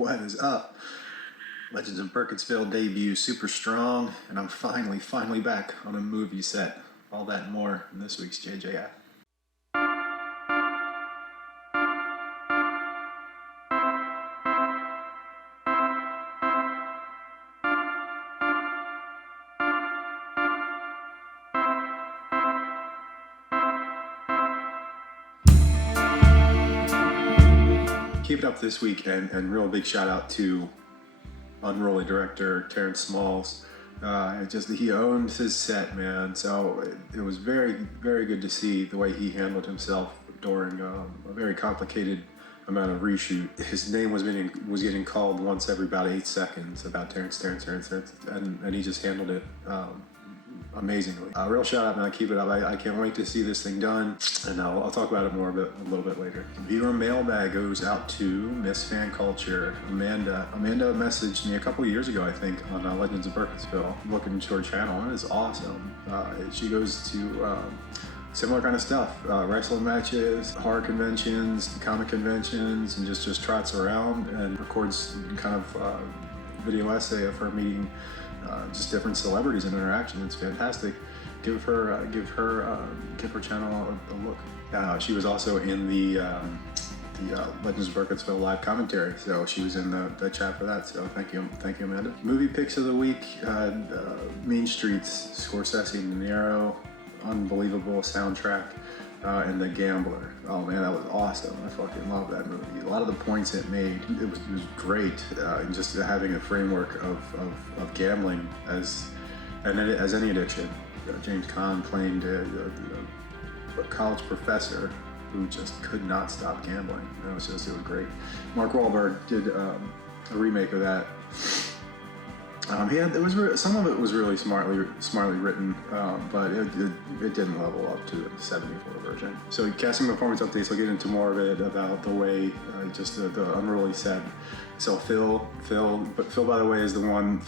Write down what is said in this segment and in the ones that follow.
What is up? Legends of Burkittsville debut super strong, and I'm finally back on a movie set. All that and more in this week's JJF. Keep it up this week, and real big shout out to Unruly director Terrance Smalls. He owned his set, man. So it was very good to see the way he handled himself during a very complicated amount of reshoot. His name was getting called once every about 8 seconds about Terrance, and he just handled it amazingly. Real shout out, man. Keep it up. I can't wait to see this thing done, and I'll talk about it more a little bit later. Viewer mailbag goes out to Miss Fan Culture, Amanda. Amanda messaged me a couple years ago, I think, on Legends of Burkittsville, looking into her channel, and it's awesome. She goes to similar kind of stuff, wrestling matches, horror conventions, comic conventions, and just trots around and records kind of video essay of her meeting just different celebrities and interactions. It's fantastic. Give her channel a look. She was also in the Legends of Burkittsville live commentary, so she was in the chat for that. So thank you, Amanda. Movie picks of the week: Mean Streets, Scorsese, De Niro, unbelievable soundtrack, and The Gambler. Oh man, that was awesome. I fucking love that movie. A lot of the points it made, it was great. And just having a framework of gambling as any addiction. James Caan playing a college professor who just could not stop gambling. It was great. Mark Wahlberg did a remake of that. Some of it was really smartly written, but it didn't level up to the 74 version. So casting performance updates, I'll get into more of it about the way the Unruly set. So Phil, by the way, is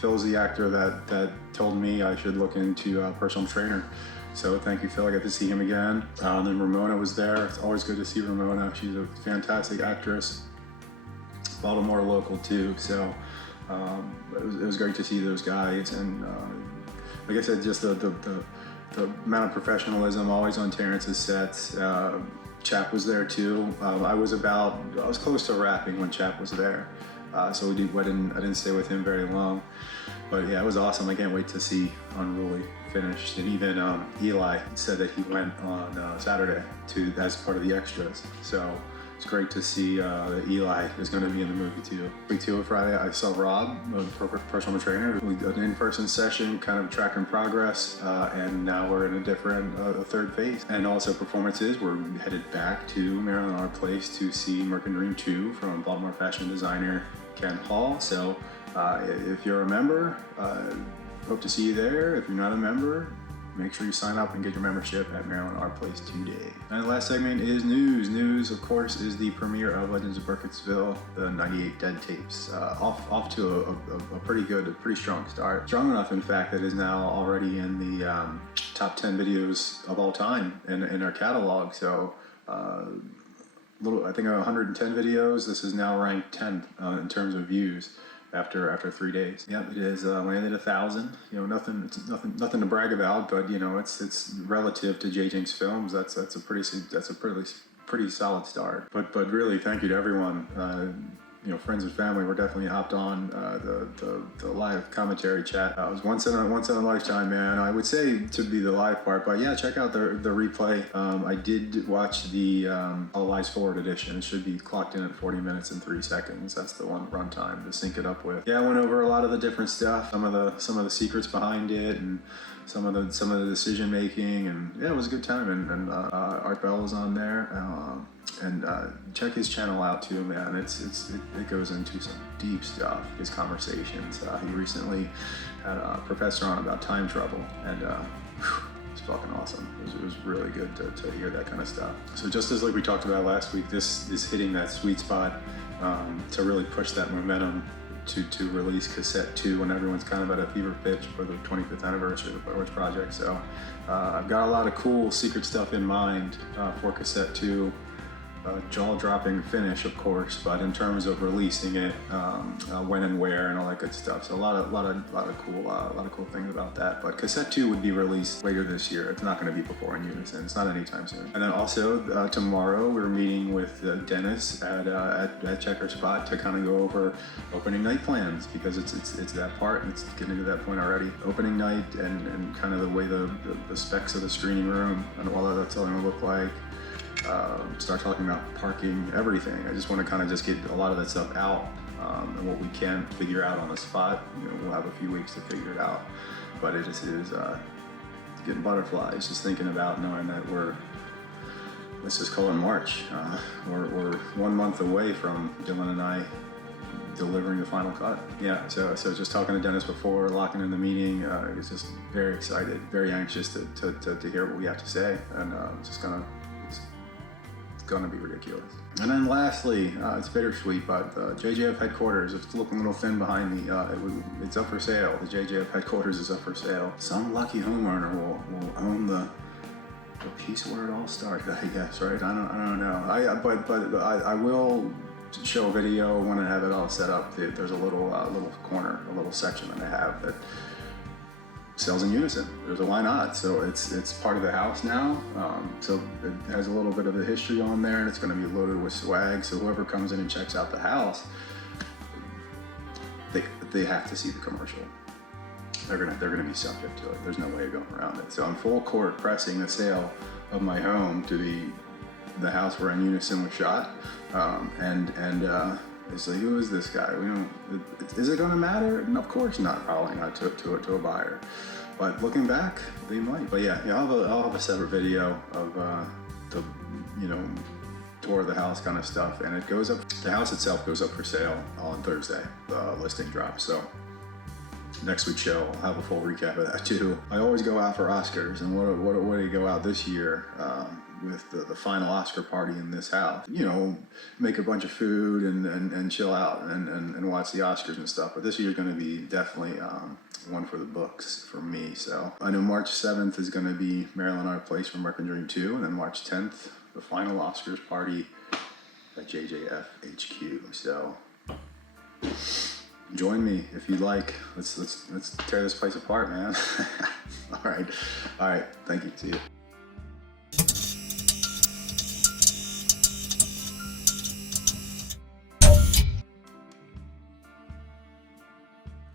Phil's the actor that told me I should look into a personal trainer. So thank you, Phil. I got to see him again. Then Ramona was there. It's always good to see Ramona. She's a fantastic actress. Baltimore local too. So it was great to see those guys, and like I said, just the amount of professionalism always on Terrance's sets. Chap was there too. I was close to wrapping when Chap was there, so I didn't stay with him very long. But yeah, it was awesome. I can't wait to see Unruly finished. And even Eli said that he went on Saturday as part of the extras. So it's great to see that Eli is going to be in the movie too. Week 2 of Friday, I saw Rob, a personal trainer. We did an in-person session, kind of tracking progress, and now we're in a different third phase. And also performances. We're headed back to Maryland Art Place to see Merkin Dream 2 from Baltimore fashion designer Ken Hall. So if you're a member, hope to see you there. If you're not a member, make sure you sign up and get your membership at Maryland Art Place today. And the last segment is news. News, of course, is the premiere of Legends of Burkittsville, the 98 Dead tapes. Off to a pretty strong start. Strong enough, in fact, that is now already in the top 10 videos of all time in our catalog. So I think 110 videos. This is now ranked 10th in terms of views. After 3 days. Yep, it is landed 1,000. Nothing to brag about, but it's relative to Jinx films. That's a pretty solid start. But really, thank you to everyone. Friends and family were definitely hopped on the live commentary chat. It was once in a lifetime, man. I would say to be the live part, but yeah, check out the replay. I did watch the All Lives Forward edition. It should be clocked in at 40 minutes and 3 seconds. That's the one runtime to sync it up with. Yeah, I went over a lot of the different stuff, some of the secrets behind it, and some of the decision making, and yeah, it was a good time. And Art Bell was on there. And check his channel out too, man. It goes into some deep stuff. His conversations. He recently had a professor on about time travel, and it's fucking awesome. It was really good to hear that kind of stuff. So just as like we talked about last week, this is hitting that sweet spot to really push that momentum to release cassette 2 when everyone's kind of at a fever pitch for the 25th anniversary of the Blair Witch Project. So I've got a lot of cool secret stuff in mind for cassette 2. jaw-dropping finish, of course, but in terms of releasing it, when and where and all that good stuff. So a lot of cool things about that. But cassette 2 would be released later this year. It's not going to be before In Unison. It's not anytime soon. And then also tomorrow we're meeting with Dennis at Checkerspot to kind of go over opening night plans, because it's that part, and it's getting to that point already. Opening night and kind of the way the specs of the screening room and all of that's going to look like. Start talking about parking, everything. I just want to kind of just get a lot of that stuff out, and what we can figure out on the spot. We'll have a few weeks to figure it out, but it is getting butterflies just thinking about knowing that let's just call it March. We're 1 month away from Dylan and I delivering the final cut. Yeah, so just talking to Dennis before locking in the meeting, I was just very excited, very anxious to hear what we have to say, and it's gonna be ridiculous. And then lastly, it's bittersweet, but JJF headquarters, it's looking a little thin behind me. It's up for sale. The JJF headquarters is up for sale. Some lucky homeowner will own the piece where it all started, I guess, right? I don't know. But I will show a video when I have it all set up. There's a little corner, a little section that I have that sells In Unison. There's a why not? So it's part of the house now. So it has a little bit of the history on there, and it's going to be loaded with swag. So whoever comes in and checks out the house, they have to see the commercial. They're gonna be subject to it. There's no way of going around it. So I'm full court pressing the sale of my home to be the house where In Unison was shot, and it's like, who is this guy? Is it going to matter? Of course not. Probably not to a buyer. But looking back, they might. But yeah, I'll have a separate video of the tour of the house kind of stuff, and it goes up. The house itself goes up for sale on Thursday. The listing drops. So next week's show, I'll have a full recap of that too. I always go out for Oscars, and what do you go out this year? With the final Oscar party in this house, make a bunch of food and chill out and watch the Oscars and stuff. But this year's going to be definitely one for the books for me. So I know March 7th is going to be Maryland Art Place from American Dream 2, and then March 10th, the final Oscars party at JJF HQ. So join me if you'd like. Let's tear this place apart, man. All right. Thank you. See you.